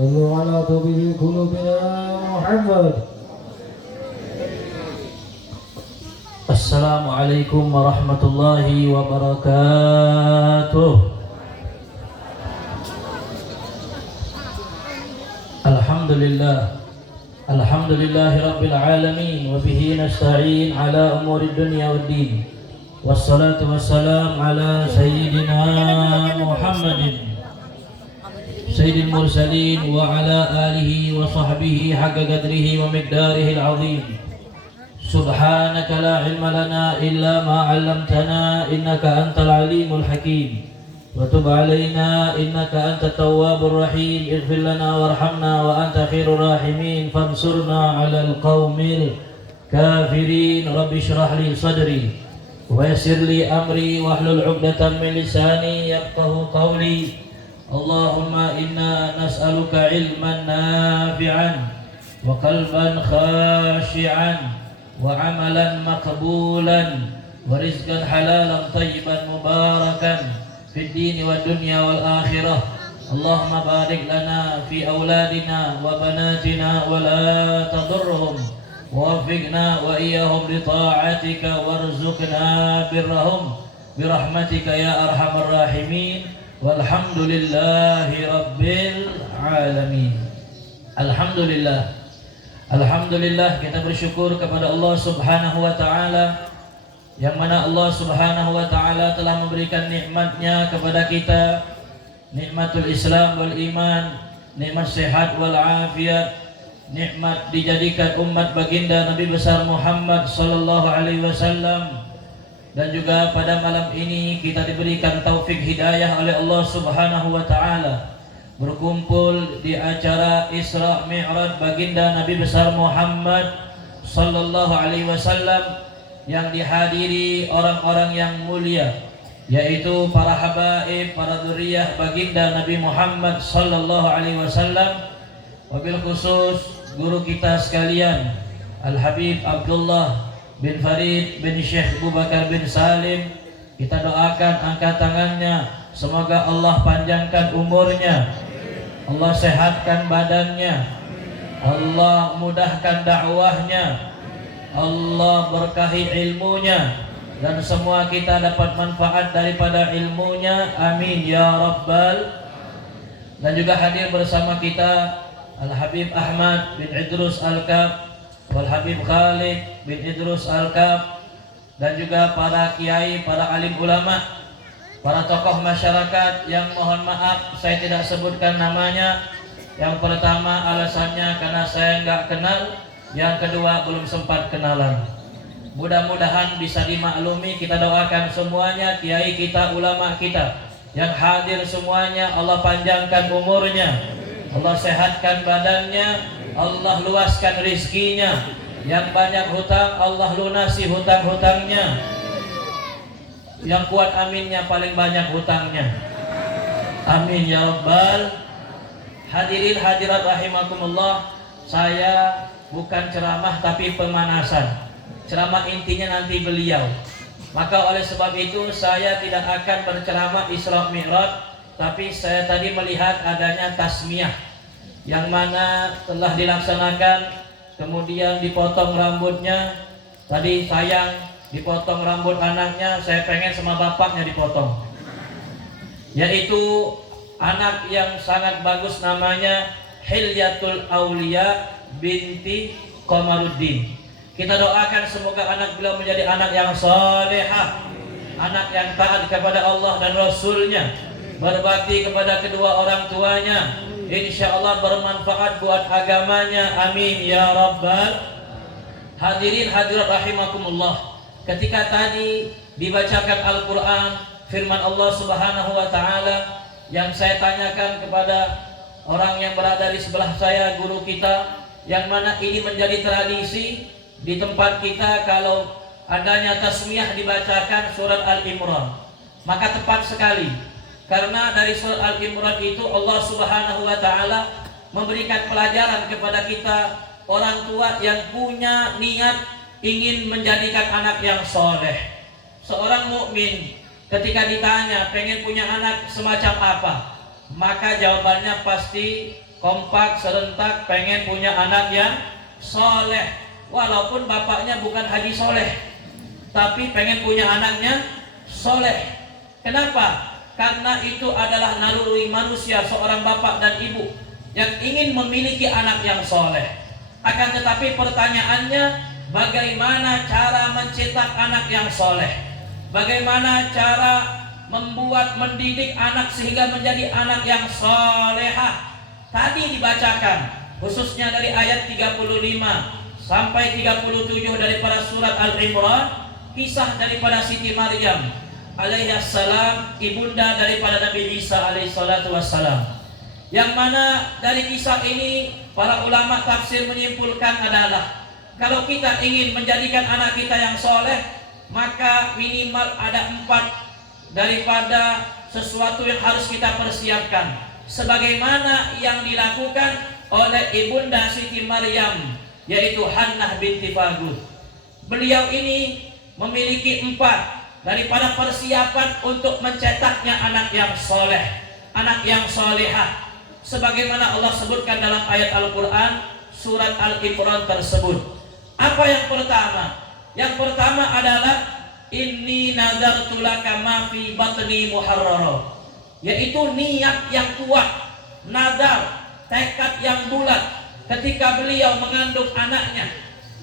صلوا على طبيب قلوبنا محمد. Assalamualaikum warahmatullahi wabarakatuh. Alhamdulillahi rabbil alamin, wa bihi nasta'in ala umuri dunya waddin. Wassalatu wassalam ala sayyidina Muhammadin sayyidil mursalin wa ala alihi wa sahbihi haqqa qadrihi wa miqdarihi al-azim. Subhanaka la ilma lana illa ma 'allamtana innaka antal alimul hakim. Wa tub 'alaina innaka antat tawwabur rahim. Ighfir lana warhamna wa anta khairur rahimin. Fansurna 'alal qaumil kafirin. Rabbi shrah li sadri wa yassir li amri wahlul 'uqdatam min lisani yafqahu qawli. Allahumma inna nas'aluka ilman nafi'an wa qalban khashi'an wa amalan maqbulan wa rizqan halalan tayyiban mubarakan fid dini wad dunya wal akhirah. Allahumma barik lana fi auladina wa banatina wa la tadurruhum wa waffiqna wa iyyahum li ta'atika warzuqna birrahum birahmatika ya arhamar rahimin. Walhamdulillahi rabbil alamin. Alhamdulillah kita bersyukur kepada Allah Subhanahu wa taala, yang mana Allah Subhanahu wa taala telah memberikan nikmatnya kepada kita, nikmatul Islam wal iman, nikmat sehat wal afiat, nikmat dijadikan umat baginda Nabi besar Muhammad sallallahu alaihi wasallam. Dan juga pada malam ini kita diberikan taufik hidayah oleh Allah Subhanahu wa taala berkumpul di acara Isra Mi'raj baginda Nabi besar Muhammad sallallahu alaihi wasallam, yang dihadiri orang-orang yang mulia, yaitu para habaib, para dzurriyyah baginda Nabi Muhammad sallallahu alaihi wasallam. Wabil khusus guru kita sekalian Al Habib Abdullah bin Farid bin Syekh Abu Bakar bin Salim. Kita doakan angkat tangannya, semoga Allah panjangkan umurnya, Allah sehatkan badannya, Allah mudahkan dakwahnya, Allah berkahi ilmunya, dan semua kita dapat manfaat daripada ilmunya. Amin ya rabbal. Dan juga hadir bersama kita Al Habib Ahmad bin Idrus Al-Kab, Wal Habib Khalid bin Idrus Al-Kab, dan juga para kiai, para alim ulama, para tokoh masyarakat yang mohon maaf saya tidak sebutkan namanya. Yang pertama alasannya karena saya nggak kenal, yang kedua belum sempat kenalan. Mudah-mudahan bisa dimaklumi. Kita doakan semuanya, kiai kita, ulama kita yang hadir semuanya, Allah panjangkan umurnya, Allah sehatkan badannya, Allah luaskan rizkinya. Yang banyak hutang Allah lunasi hutang-hutangnya. Yang kuat aminnya, paling banyak hutangnya. Amin ya rabbal. Hadirin hadirat rahimakumullah, saya bukan ceramah tapi pemanasan. Ceramah intinya nanti beliau. Maka oleh sebab itu saya tidak akan berceramah Isra Mi'raj, tapi saya tadi melihat adanya tasmiyah yang mana telah dilaksanakan, kemudian dipotong rambutnya. Tadi sayang dipotong rambut anaknya, saya pengen sama bapaknya dipotong, yaitu anak yang sangat bagus, namanya Hilyatul Aulia binti Komaruddin. Kita doakan semoga anak beliau menjadi anak yang salehah, anak yang taat kepada Allah dan Rasulnya, berbakti kepada kedua orang tuanya, insya Allah bermanfaat buat agamanya. Amin ya rabbal. Hadirin hadirat rahimakumullah, ketika tadi dibacakan Al-Quran, firman Allah Subhanahu wa ta'ala, yang saya tanyakan kepada orang yang berada di sebelah saya, guru kita, yang mana ini menjadi tradisi di tempat kita, kalau adanya tasmiyah dibacakan surat Al-Imran, maka tepat sekali. Karena dari surat Al-Imran itu Allah Subhanahu wa ta'ala memberikan pelajaran kepada kita, orang tua yang punya niat ingin menjadikan anak yang soleh. Seorang mukmin ketika ditanya pengen punya anak semacam apa, maka jawabannya pasti kompak serentak pengen punya anak yang soleh, walaupun bapaknya bukan haji soleh, tapi pengen punya anaknya soleh. Kenapa? Karena itu adalah naluri manusia, seorang bapak dan ibu yang ingin memiliki anak yang soleh. Akan tetapi pertanyaannya, bagaimana cara mencetak anak yang soleh? Bagaimana cara membuat, mendidik anak sehingga menjadi anak yang solehah? Tadi dibacakan khususnya dari ayat 35 sampai 37 daripada surat Al-Imran, kisah daripada Siti Maryam alaihissalam, ibunda daripada Nabi Isa alaihissalatu wassalam, yang mana dari kisah ini para ulama tafsir menyimpulkan adalah kalau kita ingin menjadikan anak kita yang soleh, maka minimal ada 4 daripada sesuatu yang harus kita persiapkan, sebagaimana yang dilakukan oleh ibunda Siti Maryam, yaitu Hannah binti Faguh. Beliau ini memiliki 4 daripada persiapan untuk mencetaknya anak yang soleh, anak yang solehah, sebagaimana Allah sebutkan dalam ayat Al-Quran surat Al-Imran tersebut. Apa yang pertama? Yang pertama adalah inni nadartu laka ma fi batni muharrara, yaitu niat yang kuat, nadar, tekad yang bulat ketika beliau mengandung anaknya,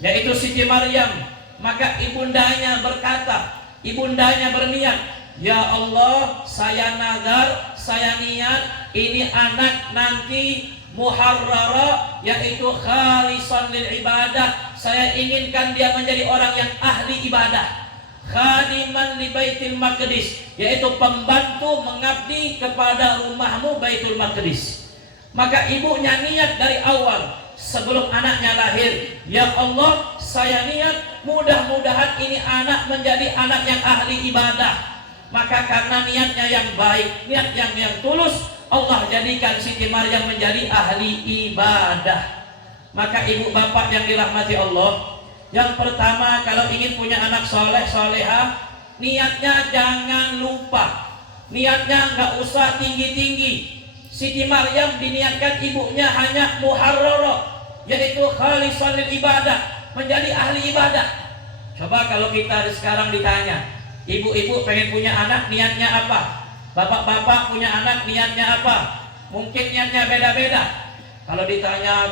yaitu Siti Maryam. Maka ibundanya berkata, ibundanya berniat, ya Allah, saya nadar, saya niat ini anak nanti muharrara, yaitu khalisan lil ibadah. Saya inginkan dia menjadi orang yang ahli ibadah, khadiman li Baitul Maqdis, yaitu pembantu mengabdi kepada rumahmu Baitul Maqdis. Maka ibunya niat dari awal sebelum anaknya lahir, ya Allah, saya niat mudah-mudahan ini anak menjadi anak yang ahli ibadah. Maka karena niatnya yang baik, niat yang tulus, Allah jadikan Siti Maryam menjadi ahli ibadah. Maka ibu bapak yang dirahmati Allah, yang pertama kalau ingin punya anak soleh solehah, niatnya jangan lupa, niatnya nggak usah tinggi-tinggi. Siti Maryam diniatkan ibunya hanya muharrara, yaitu khalisan lil ibadah, menjadi ahli ibadah. Coba kalau kita sekarang ditanya, ibu-ibu pengen punya anak niatnya apa? Bapak-bapak punya anak niatnya apa? Mungkin niatnya beda-beda. Kalau ditanya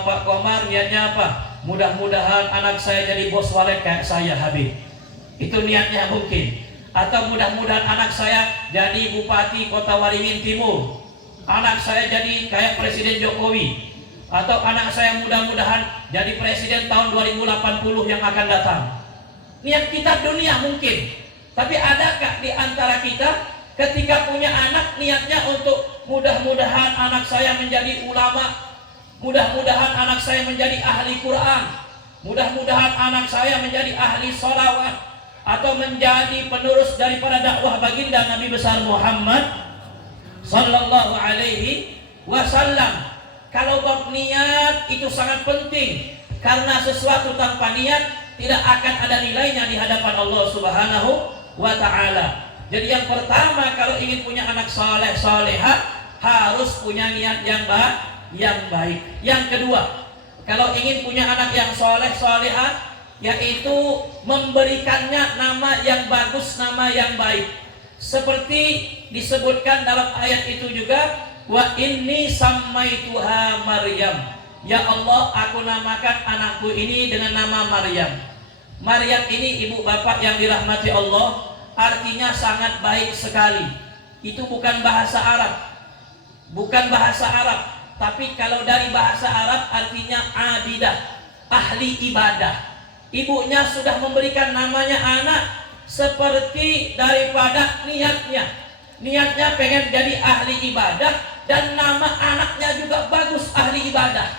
Pak Komar niatnya apa? Mudah-mudahan anak saya jadi bos walet kayak saya, Habib. Itu niatnya mungkin. Atau mudah-mudahan anak saya jadi bupati kota Waringin Timur, anak saya jadi kayak Presiden Jokowi, atau anak saya mudah-mudahan jadi presiden tahun 2080 yang akan datang. Niat kita dunia mungkin. Tapi adakah di antara kita ketika punya anak niatnya untuk mudah-mudahan anak saya menjadi ulama, mudah-mudahan anak saya menjadi ahli Quran, mudah-mudahan anak saya menjadi ahli sholawat, atau menjadi penerus daripada dakwah baginda Nabi besar Muhammad sallallahu alaihi wasallam. Kalau bab niat itu sangat penting, karena sesuatu tanpa niat tidak akan ada nilainya di hadapan Allah Subhanahu wa ta'ala. Jadi yang pertama kalau ingin punya anak saleh salehah harus punya niat yang baik. Yang kedua, kalau ingin punya anak yang saleh salehah, yaitu memberikannya nama yang bagus, nama yang baik. Seperti disebutkan dalam ayat itu juga, wa inni sammaituha Maryam. Ya Allah, aku namakan anakku ini dengan nama Maryam. Maryam ini ibu bapak yang dirahmati Allah, artinya sangat baik sekali. Itu bukan bahasa Arab. Bukan bahasa Arab, tapi kalau dari bahasa Arab artinya abidah, ahli ibadah. Ibunya sudah memberikan namanya anak seperti daripada niatnya. Niatnya pengen jadi ahli ibadah, dan nama anaknya juga bagus, ahli ibadah.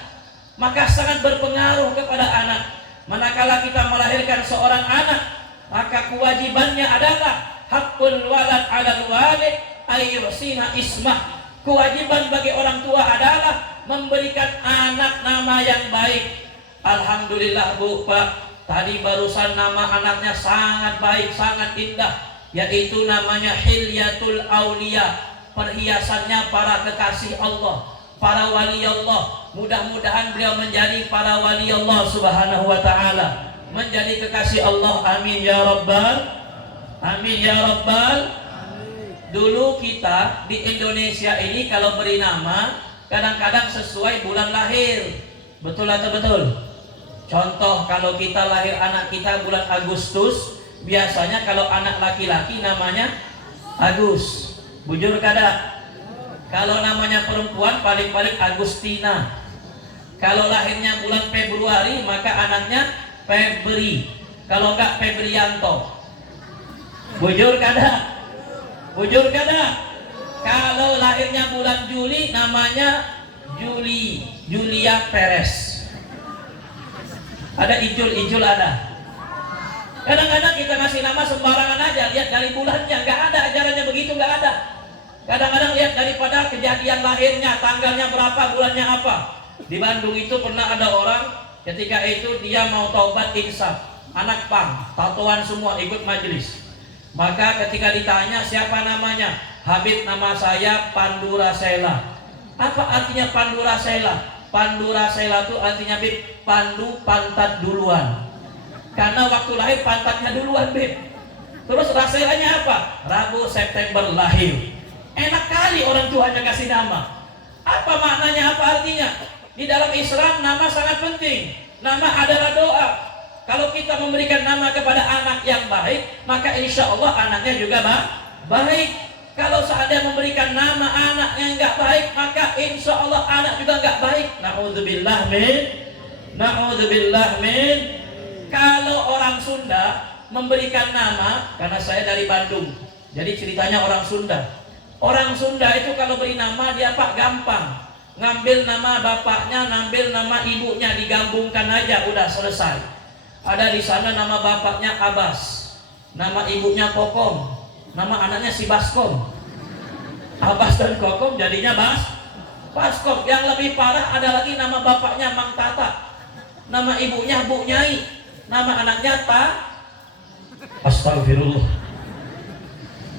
Maka sangat berpengaruh kepada anak. Manakala kita melahirkan seorang anak, maka kewajibannya adalah haqqul walad 'alal walid ayyusina ismah. Kewajiban bagi orang tua adalah memberikan anak nama yang baik. Alhamdulillah Bu, Pak, tadi barusan nama anaknya sangat baik, sangat indah, yaitu namanya Hilyatul Aulia, perhiasannya para kekasih Allah. para wali Allah. Mudah-mudahan beliau menjadi para wali Allah Subhanahu wa taala, menjadi kekasih Allah. Amin ya rabbal, amin ya rabbal. Dulu kita di Indonesia ini kalau beri nama kadang-kadang sesuai bulan lahir. Betul atau betul? Contoh, kalau kita lahir anak kita bulan Agustus, biasanya kalau anak laki-laki namanya Agus. Bujur kada? Kalau namanya perempuan paling-paling Agustina. Kalau lahirnya bulan Februari maka anaknya Febri. Kalau enggak Febrianto. Bujur kada? Bujur kada? Kalau lahirnya bulan Juli namanya Julia Perez. Ada Ijul ada. Kadang-kadang kita kasih nama sembarangan aja, lihat dari bulannya, nggak ada ajarannya begitu, nggak ada. Kadang-kadang lihat daripada kejadian lahirnya, tanggalnya berapa, bulannya apa. Di Bandung itu pernah ada orang, ketika itu dia mau taubat insaf, anak pang, tatoan semua ikut majelis. Maka ketika ditanya siapa namanya, Habib, nama saya Pandura Sela. Apa artinya Pandura Sela? Pandura Sela itu artinya Bib, pandu pantat duluan. Karena waktu lahir pantatnya duluan, Bib. Terus raselanya apa? Rabu September lahir. Enak kali orang tuanya kasih nama. Apa maknanya, apa artinya? Di dalam Islam nama sangat penting. Nama adalah doa. Kalau kita memberikan nama kepada anak yang baik, maka insya Allah anaknya juga baik. Kalau seandainya memberikan nama anak yang enggak baik, maka insya Allah anak juga enggak baik. Na'udzubillah min. Na'udzubillah min. Kalau orang Sunda memberikan nama, karena saya dari Bandung, jadi ceritanya orang Sunda. Orang Sunda itu kalau beri nama dia pak gampang, ngambil nama bapaknya, ngambil nama ibunya, digabungkan aja, udah selesai. Ada di sana nama bapaknya Abbas, nama ibunya Kokom, nama anaknya si Baskom. Abbas dan Kokom jadinya Baskom. Yang lebih parah ada lagi nama bapaknya Mang Tata, nama ibunya Bu Nyai, nama anaknya Astagfirullah.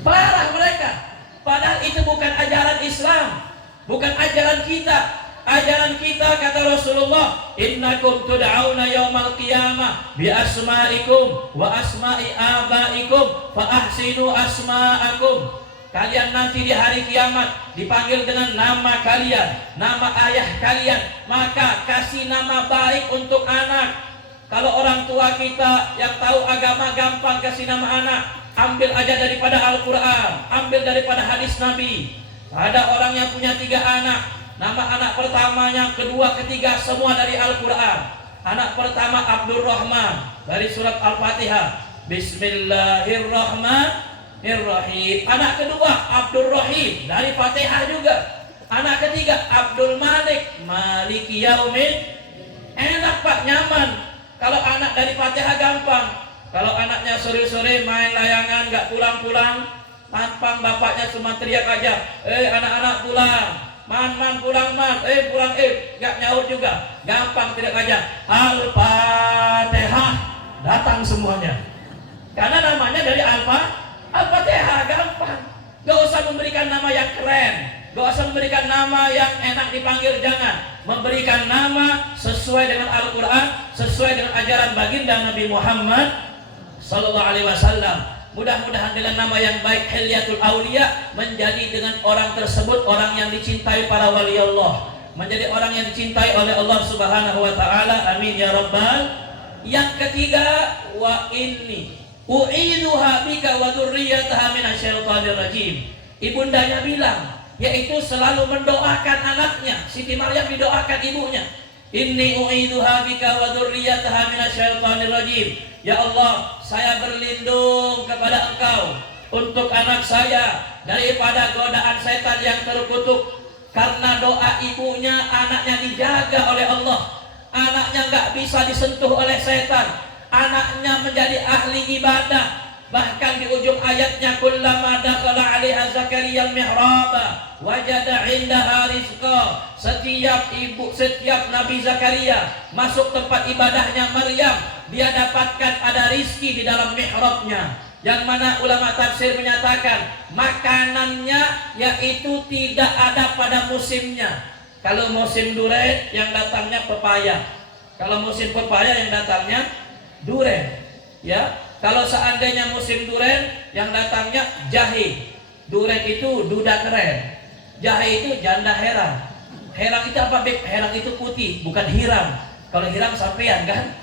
Parah mereka. Padahal itu bukan ajaran Islam, bukan ajaran kita. Ajaran kita kata Rasulullah, innakum tud'auna yaumal qiyamah bi asma'ikum wa asma'i abaikum fa ahsinu asma'akum. Kalian nanti di hari kiamat dipanggil dengan nama kalian, nama ayah kalian, maka kasih nama baik untuk anak. Kalau orang tua kita yang tahu agama gampang kasih nama anak, ambil aja daripada Al-Quran, ambil daripada hadis Nabi. Ada orang yang punya 3 anak, nama anak pertamanya, kedua, ketiga semua dari Al-Quran. Anak pertama Abdurrahman dari surat Al-Fatihah, Bismillahirrahmanirrahim. Anak kedua Abdurrahim dari Fatihah juga. Anak ketiga Abdul Malik, Maliki Yaumin. Enak pak, nyaman. Kalau anak dari Fatihah gampang. Kalau anaknya sore-sore main layangan gak pulang-pulang, tampang bapaknya cuma teriak aja, anak-anak pulang, man pulang man, pulang gak nyaut juga, gampang teriak aja, Al-Fatihah, datang semuanya. Karena namanya dari Al-Fatihah, gampang. Gak usah memberikan nama yang keren, gak usah memberikan nama yang enak dipanggil, jangan. Memberikan nama sesuai dengan Al-Quran, sesuai dengan ajaran baginda Nabi Muhammad Sallallahu Alaihi Wasallam. Mudah-mudahan dengan nama yang baik Hilyatul Aulia menjadi dengan orang tersebut orang yang dicintai para wali Allah, menjadi orang yang dicintai oleh Allah Subhanahu Wa Taala. Amin ya Rabbal. Yang ketiga, wa inni u'iduha bika wa dzurriyyataha minasyaitonir rajim. Ibundanya bilang, yaitu selalu mendoakan anaknya. Siti Maryam didoakan ibunya, inni u'iduha bika wa dzurriyyataha minasyaitonir rajim. Ya Allah, saya berlindung kepada Engkau untuk anak saya daripada godaan setan yang terkutuk. Karena doa ibunya, anaknya dijaga oleh Allah. Anaknya nggak bisa disentuh oleh setan. Anaknya menjadi ahli ibadah. Bahkan di ujung ayatnya, kullama dakhala 'alaiha Zakaria al-mihraba wajada 'indaha rizqa. Setiap Nabi Zakaria masuk tempat ibadahnya Maryam, dia dapatkan ada rizki di dalam mihrabnya. Yang mana ulama tafsir menyatakan makanannya yaitu tidak ada pada musimnya. Kalau musim durian yang datangnya pepaya. Kalau musim pepaya yang datangnya durian. Ya, kalau seandainya musim durian yang datangnya jahe. Durian itu duda keren. Jahe itu janda herang. Herang itu apa, Beb? Herang itu putih, bukan hiram. Kalau hiram sampean kan?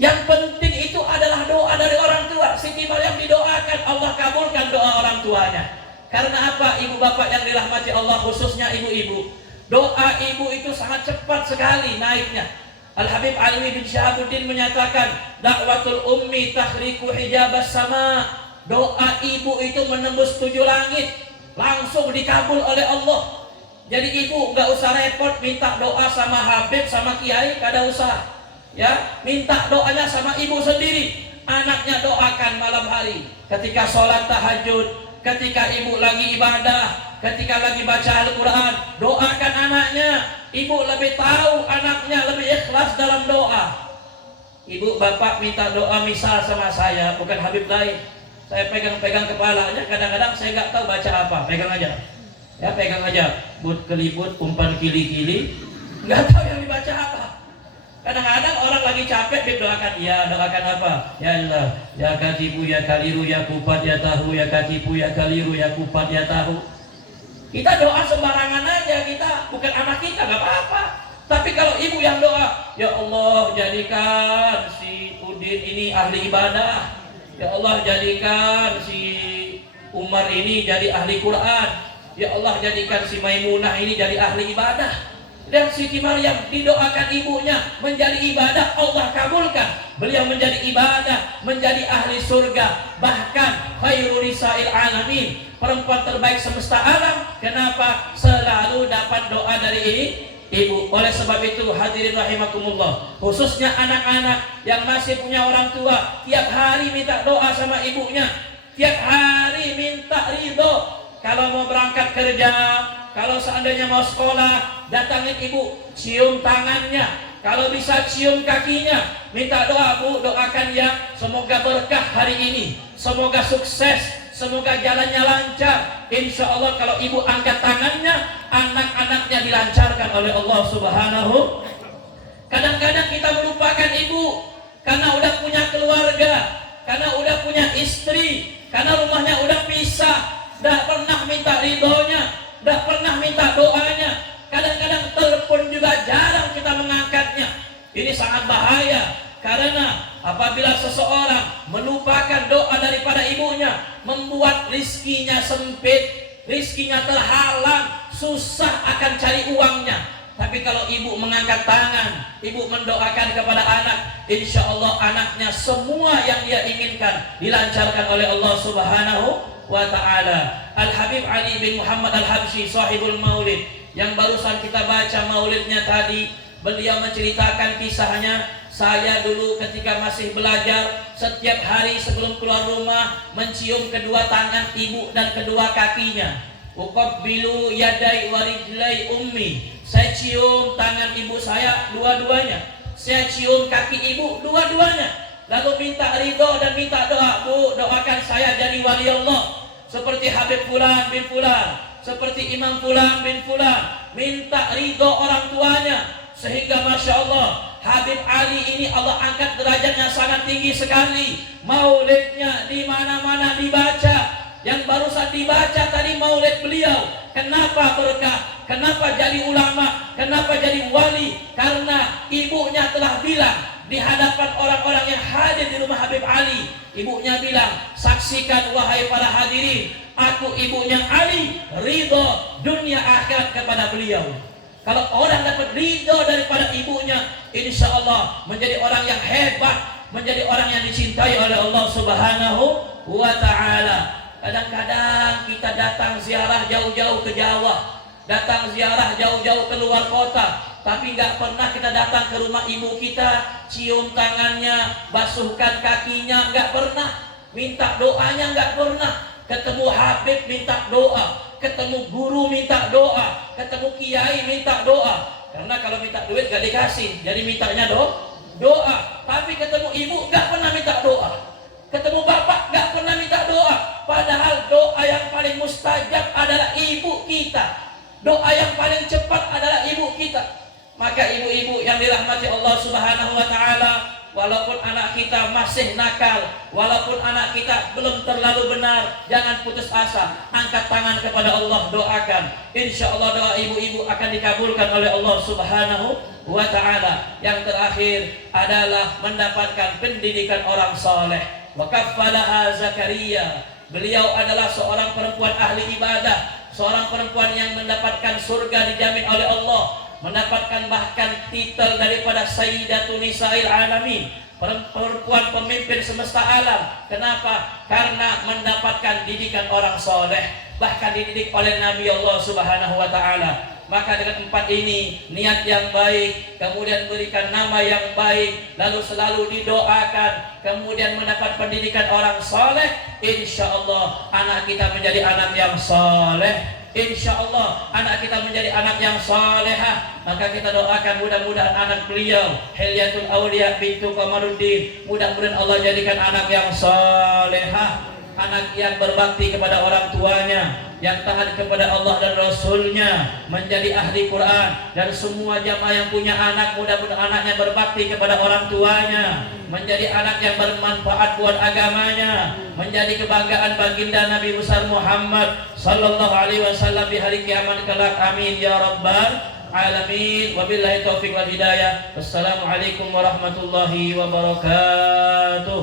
Yang penting itu adalah doa dari orang tua. Siti Maryam didoakan, Allah kabulkan doa orang tuanya. Karena apa? Ibu bapak yang dirahmati Allah, khususnya ibu-ibu, doa ibu itu sangat cepat sekali naiknya. Al-Habib Alwi bin Syahabuddin menyatakan, dakwatul ummi tahriku hijabas sama. Doa ibu itu menembus 7 langit, langsung dikabul oleh Allah. Jadi ibu nggak usah repot minta doa sama Habib, sama Kiai, kada usah. Ya, minta doanya sama ibu sendiri. Anaknya doakan malam hari, ketika sholat tahajud, ketika ibu lagi ibadah, ketika lagi baca Al-Quran, doakan anaknya. Ibu lebih tahu anaknya lebih ikhlas dalam doa. Ibu bapak minta doa misal sama saya, bukan Habib lain. Saya pegang-pegang kepalanya, kadang-kadang saya nggak tahu baca apa, pegang aja. Ya, pegang aja, but keliput, umpan kili-kili, nggak tahu yang dibaca apa. Kadang-kadang orang lagi capek didoakan, ya doakan apa? Ya Allah, ya katipu, ya kaliru, ya kupat, ya tahu, ya katipu, ya kaliru, ya kupat, ya tahu. Kita doa sembarangan aja, kita bukan anak kita, nggak apa-apa. Tapi kalau ibu yang doa, ya Allah jadikan si Udin ini ahli ibadah. Ya Allah jadikan si Umar ini jadi ahli Quran. Ya Allah jadikan si Maimunah ini jadi ahli ibadah. Dan Siti Maryam didoakan ibunya menjadi ibadah, Allah kabulkan. Beliau menjadi ibadah, menjadi ahli surga. Bahkan khairul nisa'il alamin, perempuan terbaik semesta alam. Kenapa? Selalu dapat doa dari ibu. Oleh sebab itu hadirin rahimakumullah, khususnya anak-anak yang masih punya orang tua, tiap hari minta doa sama ibunya, tiap hari minta ridho. Kalau mau berangkat kerja, kalau seandainya mau sekolah, datangin ibu, cium tangannya, kalau bisa cium kakinya, minta doa, Bu, doakan ya, semoga berkah hari ini, semoga sukses, semoga jalannya lancar. Insya Allah kalau ibu angkat tangannya, anak-anaknya dilancarkan oleh Allah Subhanahu. Kadang-kadang kita melupakan ibu karena udah punya keluarga, karena udah punya istri, karena rumahnya udah pisah, dah pernah minta ridhonya, dah pernah minta doanya. Kadang-kadang telepon juga jarang kita mengangkatnya. Ini sangat bahaya. Karena apabila seseorang melupakan doa daripada ibunya, membuat rizkinya sempit, rizkinya terhalang, susah akan cari uangnya. Tapi kalau ibu mengangkat tangan, ibu mendoakan kepada anak, insya Allah anaknya semua yang dia inginkan dilancarkan oleh Allah Subhanahu wa ta'ala. Al-Habib Ali bin Muhammad Al-Habsyi, sahibul maulid, yang barusan kita baca maulidnya tadi, beliau menceritakan kisahnya. Saya dulu ketika masih belajar, setiap hari sebelum keluar rumah mencium kedua tangan ibu dan kedua kakinya. Uqabbilu yadai warijlai ummi. Saya cium tangan ibu saya dua-duanya. Saya cium kaki ibu dua-duanya. Lalu minta ridho dan minta doa, Bu, doakan saya jadi wali Allah, seperti Habib Fulan bin Fulan, seperti Imam Fulan bin Fulan. Minta ridho orang tuanya, sehingga Masya Allah Habib Ali ini Allah angkat derajatnya sangat tinggi sekali. Maulidnya di mana-mana dibaca. Yang barusan dibaca tadi maulid beliau. Kenapa berkah? Kenapa jadi ulama? Kenapa jadi wali? Karena ibunya telah bilang di hadapan orang-orang yang hadir di rumah Habib Ali. Ibunya bilang, saksikan wahai para hadirin, aku ibunya Ali, ridho dunia akhirat kepada beliau. Kalau orang dapat ridho daripada ibunya, insya Allah menjadi orang yang hebat, menjadi orang yang dicintai oleh Allah Subhanahu wa ta'ala. Kadang-kadang kita datang ziarah jauh-jauh ke Jawa, datang ziarah jauh-jauh ke luar kota, tapi nggak pernah kita datang ke rumah ibu kita, cium tangannya, basuhkan kakinya, nggak pernah. Minta doanya nggak pernah. Ketemu Habib minta doa, ketemu guru minta doa, ketemu kiai minta doa. Karena kalau minta duit gak dikasih, jadi mintanya doa. Tapi ketemu ibu gak pernah minta doa, ketemu bapak gak pernah minta doa. Padahal doa yang paling mustajab adalah ibu kita. Doa yang paling cepat yang dirahmati Allah Subhanahu wa taala, walaupun anak kita masih nakal, walaupun anak kita belum terlalu benar, jangan putus asa. Angkat tangan kepada Allah, doakan. Insya Allah doa ibu-ibu akan dikabulkan oleh Allah Subhanahu wa ta'ala. Yang terakhir adalah mendapatkan pendidikan orang soleh. Wa kaffalaha Zakaria. Beliau adalah seorang perempuan ahli ibadah, seorang perempuan yang mendapatkan surga dijamin oleh Allah, mendapatkan bahkan titel daripada Sayyidatun Nisa'il Alamin, perempuan pemimpin semesta alam. Kenapa? Karena mendapatkan didikan orang soleh, bahkan dididik oleh Nabi Allah Subhanahu wa ta'ala. Maka dengan 4 ini, niat yang baik, kemudian berikan nama yang baik, lalu selalu didoakan, kemudian mendapat pendidikan orang soleh, insya Allah anak kita menjadi anak yang soleh. Insya Allah anak kita menjadi anak yang salehah. Maka kita doakan mudah-mudahan anak beliau Hilyatul Aulia bintu Qamaruddin, mudah-mudahan Allah jadikan anak yang salehah, anak yang berbakti kepada orang tuanya, yang taat kepada Allah dan Rasulnya, menjadi ahli Quran. Dan semua jamaah yang punya anak, mudah-mudahan anaknya berbakti kepada orang tuanya, menjadi anak yang bermanfaat buat agamanya, menjadi kebanggaan baginda Nabi besar Muhammad sallallahu alaihi wasallam di hari kiamat kelak. Amin ya rabbal alamin. Wabillahi taufiq wal hidayah. Wassalamualaikum warahmatullahi wabarakatuh.